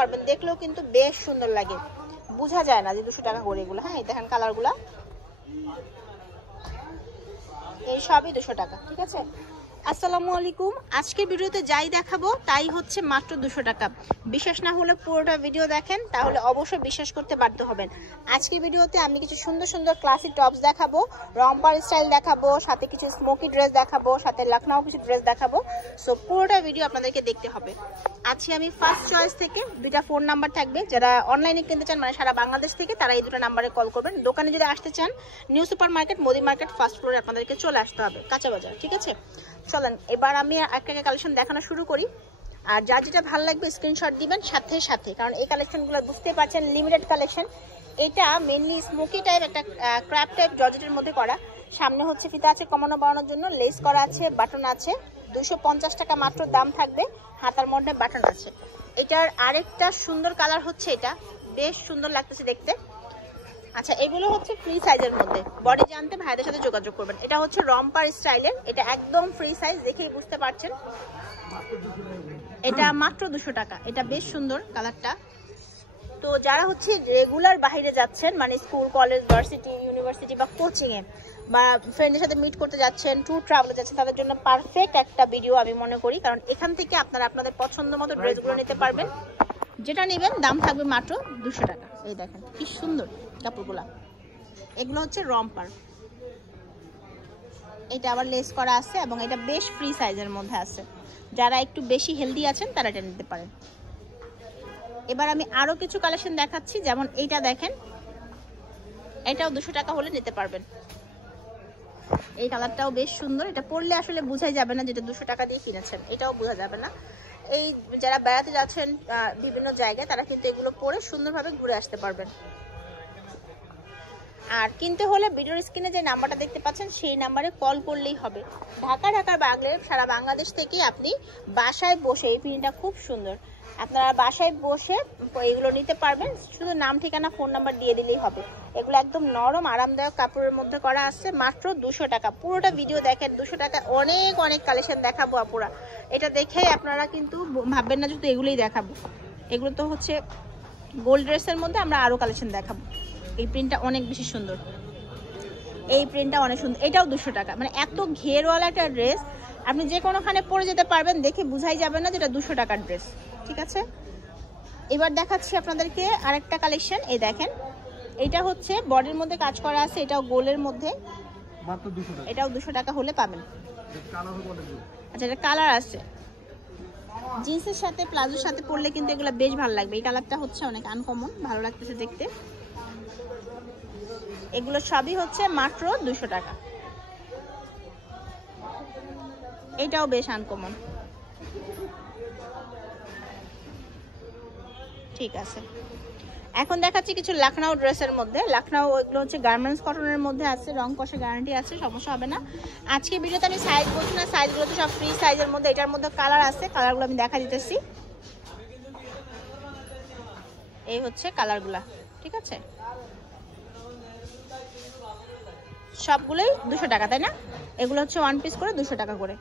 পারবেন, দেখলেও কিন্তু বেশ সুন্দর লাগে, বোঝা যায় না যে 200 টাকা করে এগুলো। হ্যাঁ দেখেন কালারগুলা, এই সবই 200 টাকা। ঠিক আছে, আসসালামু আলাইকুম। আজকের ভিডিওতে যাই দেখাবো তাই হচ্ছে মাত্র 200 টাকা। বিশ্বাস না হলে পুরোটা ভিডিও দেখেন, তাহলে অবশ্যই বিশ্বাস করতে বাধ্য হবেন। আজকের ভিডিওতে আমি কিছু সুন্দর সুন্দর ক্লাসি টপস দেখাবো, রম্পার স্টাইল দেখাবো, সাথে কিছু স্মোকি ড্রেস দেখাবো, সাথে লখনউ কিছু ড্রেস দেখাবো। সো পুরোটা ভিডিও আপনাদেরকে দেখতে হবে। আজকে আমি ফার্স্ট চয়েস থেকে দুইটা ফোন নাম্বার থাকবে, যারা অনলাইনে কিনতে চান মানে সারা বাংলাদেশ থেকে, তারা এই দুটো নাম্বারে কল করবেন। দোকানে যদি আসতে চান new super market, Modi market first ফ্লোরে আপনাদেরকে চলে আসতে হবে, কাঁচা বাজার। ঠিক আছে, চলেন এবার আমি একটা কালেকশন দেখানো শুরু করি। আর যা যেটা ভালো লাগবে স্ক্রিনশট দিবেন সাথে সাথে, কারণ এই কালেকশনগুলো বুঝতে পারছেন লিমিটেড কালেকশন। এটা মেনলি স্মোকি টাইপ, একটা ক্র্যাপ টাইপ জর্জেটের মধ্যে করা। সামনে হচ্ছে ফিতা আছে কমানো বাড়ানোর জন্য, লেস করা আছে, বাটন আছে। 250 টাকা মাত্র দাম থাকবে, হাতার মধ্যে বাটন আছে। এটার আরেকটা সুন্দর কালার হচ্ছে, এটা বেশ সুন্দর লাগতেছে দেখতে। আচ্ছা, এগুলো হচ্ছে ফ্রি সাইজের মধ্যে, বডি জানতে ভাইদের সাথে যোগাযোগ করবেন। এটা হচ্ছে রম্পার স্টাইলের, এটা একদম ফ্রি সাইজ, দেখেই বুঝতে পারছেন। এটা মাত্র 200 টাকা। এটা বেশ সুন্দর কালারটা। তো যারা হচ্ছে রেগুলার বাইরে যাচ্ছেন, মানে স্কুল কলেজ ভার্সিটি ইউনিভার্সিটি বা কোচিংয়ে বা ফ্রেন্ডের সাথে মিট করতে যাচ্ছেন, ট্যুর ট্রাভেলে যাচ্ছেন, তাদের জন্য পারফেক্ট একটা ভিডিও আমি মনে করি। কারণ এখান থেকে আপনারা আপনাদের পছন্দ মতো ড্রেসগুলো নিতে পারবেন। যেটা নেবেন দাম থাকবে মাত্র 200 টাকা। এই দেখেন কি সুন্দর কাপড়গুলা, এগুলো হচ্ছে রম্পার। এটা আবার লেস করা আছে এবং এটা বেশ ফ্রি সাইজের মধ্যে আছে। যারা একটু বেশি হেলদি আছেন তারা এটা নিতে পারেন। এবার আমি আরো কিছু কালেকশন দেখাচ্ছি, যেমন এইটা দেখেন, এটাও 200 টাকা হলে নিতে পারবেন। এই কালারটাও বেশ সুন্দর, এটা পরলে আসলে বোঝাই যাবে না যেটা 200 টাকা দিয়ে কিনেছেন, এটাও বোঝা যাবে না। এই যারা বেড়াতে যাচ্ছেন বিভিন্ন জায়গায়, তারা কিন্তু এগুলো পরে সুন্দরভাবে ঘুরে আসতে পারবেন। আর কিনতে হলে ভিডিওর স্ক্রিনে যে নাম্বারটা দেখতে পাচ্ছেন সেই নাম্বারে কল করলেই হবে। ঢাকার বাইরে সারা বাংলাদেশ থেকে আপনি বাসায় বসে, এই প্রিন্টটা খুব সুন্দর, আপনারা বাসায় বসে এগুলো নিতে পারবেন। শুধু নাম ঠিকানা ফোন নাম্বার দিয়ে দিলেই হবে। এগুলো একদম নরম আরামদায়ক কাপড়ের মধ্যে করা আছে, মাত্র 200 টাকা। পুরোটা ভিডিও দেখেন, 200 টাকা অনেক অনেক কালেকশন দেখাবো আপুরা। এটা দেখে আপনারা কিন্তু ভাববেন না শুধু এগুলোই দেখাবো। এগুলো তো হচ্ছে গোল্ড ড্রেসের মধ্যে আমরা আরো কালেকশন দেখাবো। এই প্রিন্টটা অনেক বেশি সুন্দর, এই প্রিন্টটা অনেক সুন্দর। এটাও 200 টাকা। মানে এত ঘেরওয়ালা একটা ড্রেস, আপনি যে কোনোখানে পরে যেতে পারবেন, দেখে বুঝাই যাবে না যেটা 200 টাকার ড্রেস। ঠিক আছে, এবার দেখাচ্ছি আপনাদেরকে আরেকটা কালেকশন। এই দেখেন, এটা হচ্ছে বডির মধ্যে কাজ করা আছে, এটাও গোলের মধ্যে, মাত্র 200 টাকা। এটাও 200 টাকা হলে পাবেন। আচ্ছা, এটা কালার আছে, জিন্সের সাথে প্লাজোর সাথে পরলে কিন্তু এগুলো বেশ ভালো লাগবে। এই কালারটা হচ্ছে অনেক আনকমন, ভালো লাগতেছে দেখতে। এগুলো সবই হচ্ছে মাত্র 200 টাকা। এটাও বেশ আনকমন। ঠিক আছে, এখন দেখাচ্ছি কিছু লখনউ ড্রেসের মধ্যে। লখনউ এগুলো হচ্ছে গার্মেন্টস কটনের মধ্যে আছে, রং কষে গ্যারান্টি আছে, সমস্যা হবে না। আজকে ভিডিওতে আমি সাইজ বলছি না, সাইজগুলো তো সব ফ্রি সাইজের মধ্যে। এটার মধ্যে কালার আছে, কালারগুলো আমি দেখা দিতেছি। এই হচ্ছে কালারগুলা। ঠিক আছে, সবগুলোই 200 টাকা, তাই না? এগুলো হচ্ছে ওয়ান পিস করে 200 টাকা করে।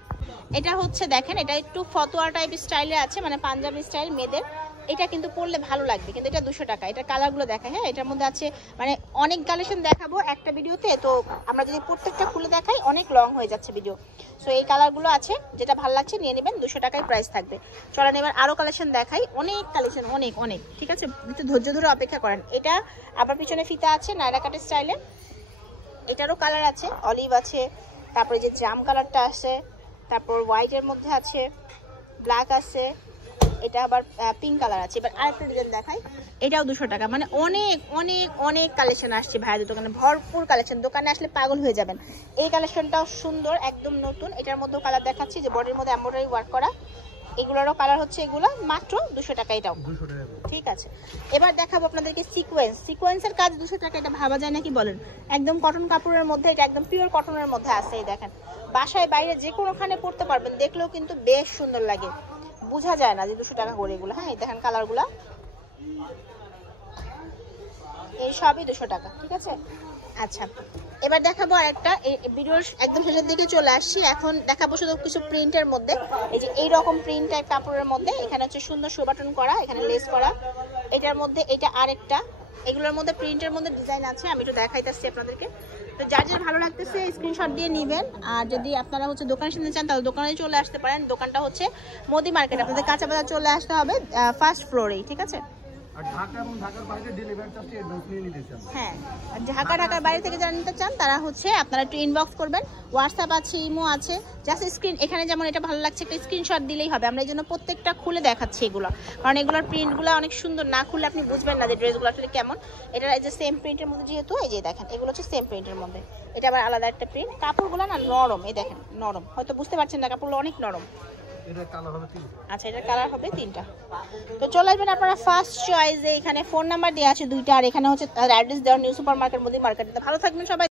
এটা হচ্ছে দেখেন, এটা একটু ফতোয়া টাইপ স্টাইলে আছে, মানে পাঞ্জাবি স্টাইল মেয়েদের। এটা কিন্তু পরলে ভালো লাগবে, কিন্তু এটা 200 টাকা। এটা কালারগুলো দেখায়, হ্যাঁ এটার মধ্যে আছে মানে অনেক কালেকশন দেখাবো একটা ভিডিওতে, তো আমরা যদি প্রত্যেকটা খুলে দেখাই অনেক লং হয়ে যাচ্ছে ভিডিও। সো এই কালারগুলো আছে, যেটা ভালো লাগছে নিয়ে নেবেন, 200 টাকায় প্রাইস থাকবে। চলেন এবার আরো কালেকশন দেখাই, অনেক কালেকশন, অনেক অনেক। ঠিক আছে, একটু ধৈর্য ধরে অপেক্ষা করেন। এটা আবার পিছনে ফিতা আছে নায়রা কাটের স্টাইলে। এটারও কালার আছে, অলিভ আছে, তারপরে যে জাম কালারটা আছে, তারপর হোয়াইটের মধ্যে আছে, ব্ল্যাক আছে, এটা আবার পিঙ্ক কালার আছে। এবার আরেকটা ডিজাইন দেখাই, এটাও 200 টাকা। মানে অনেক অনেক অনেক কালেকশন আসছে ভাইয়াদের দোকানে, ভরপুর কালেকশন, দোকানে আসলে পাগল হয়ে যাবেন। এই কালেকশনটাও সুন্দর, একদম নতুন। এটার মধ্যেও কালার দেখাচ্ছি, যে বডির মধ্যে এমব্রয়ডারি ওয়ার্ক করা। এগুলোরও কালার হচ্ছে এগুলো মাত্র 200 টাকা। এটাও 200 টাকা। ঠিক আছে, এবার দেখাবো আপনাদেরকে সিকোয়েন্সের কাজ 200 টাকা। এটা ভাবা যায় নাকি বলেন? একদম কটন কাপড়ের মধ্যে, এটা একদম পিওর কটনের মধ্যে আছে। এই দেখেন, বাসায় বাইরে যে কোনোখানে পরতে পারবেন, দেখলেও কিন্তু বেশ সুন্দর লাগে, বোঝা যায় না যে 200 টাকা করে এগুলো। হ্যাঁ দেখেন কালারগুলা, এই সবই 200 টাকা। ঠিক আছে, আচ্ছা এবার দেখাবো আরেকটা, ভিডিওর একদম শেষের দিকে চলে আসছি। এখন দেখাবো শুধু কিছু প্রিন্টের মধ্যে, এই যে এইরকম প্রিন্ট টাইপ কাপড়ের মধ্যে, এখানে হচ্ছে সুন্দর শো বাটন করা, এখানে লেস করা। এটার মধ্যে এটা আরেকটা, এগুলোর মধ্যে প্রিন্টের মধ্যে ডিজাইন আছে, আমি একটু দেখাইতেছি আপনাদেরকে। তো যার যার ভালো লাগতেছে স্ক্রিনশট দিয়ে নেবেন। আর যদি আপনারা হচ্ছে দোকানে শুনতে চান তাহলে দোকানে চলে আসতে পারেন। দোকানটা হচ্ছে মোদি মার্কেট, আপনাদের কাঁচা বাজার চলে আসতে হবে, ফার্স্ট ফ্লোরেই, ঠিক আছে। হ্যাঁ, ঢাকার বাইরে থেকে যারা নিতে চান তারা হচ্ছে আপনারা একটু ইনবক্স করবেন, হোয়াটসঅ্যাপ আছে, ইমো আছে, জাস্ট স্ক্রিন এখানে যেমন এটা ভালো লাগছে একটা স্ক্রিনশট দিলেই হবে। আমরা এই জন্য প্রত্যেকটা খুলে দেখাচ্ছি এগুলো, কারণ এগুলোর প্রিন্টগুলো অনেক সুন্দর, না খুললে আপনি বুঝবেন না যে ড্রেসগুলো আসলে কেমন। এটা এই যে সেম প্রিন্টের মধ্যে, যেহেতু এই যে দেখেন এগুলো হচ্ছে সেম প্রিন্টের মধ্যে, এটা আবার আলাদা একটা প্রিন্ট। কাপড়গুলো না নরম, এই দেখেন নরম, হয়তো বুঝতে পারছেন না, কাপড়গুলো অনেক নরম। আচ্ছা, এটার কালার হবে 3টা। তো চলে আসবেন আপনারা ফার্স্ট চয়েসে, এখানে ফোন নাম্বার দেওয়া আছে 2টা, আর এখানে হচ্ছে অ্যাড্রেস দেওয়া, new super market, Modi market. ভালো থাকবেন সবাই।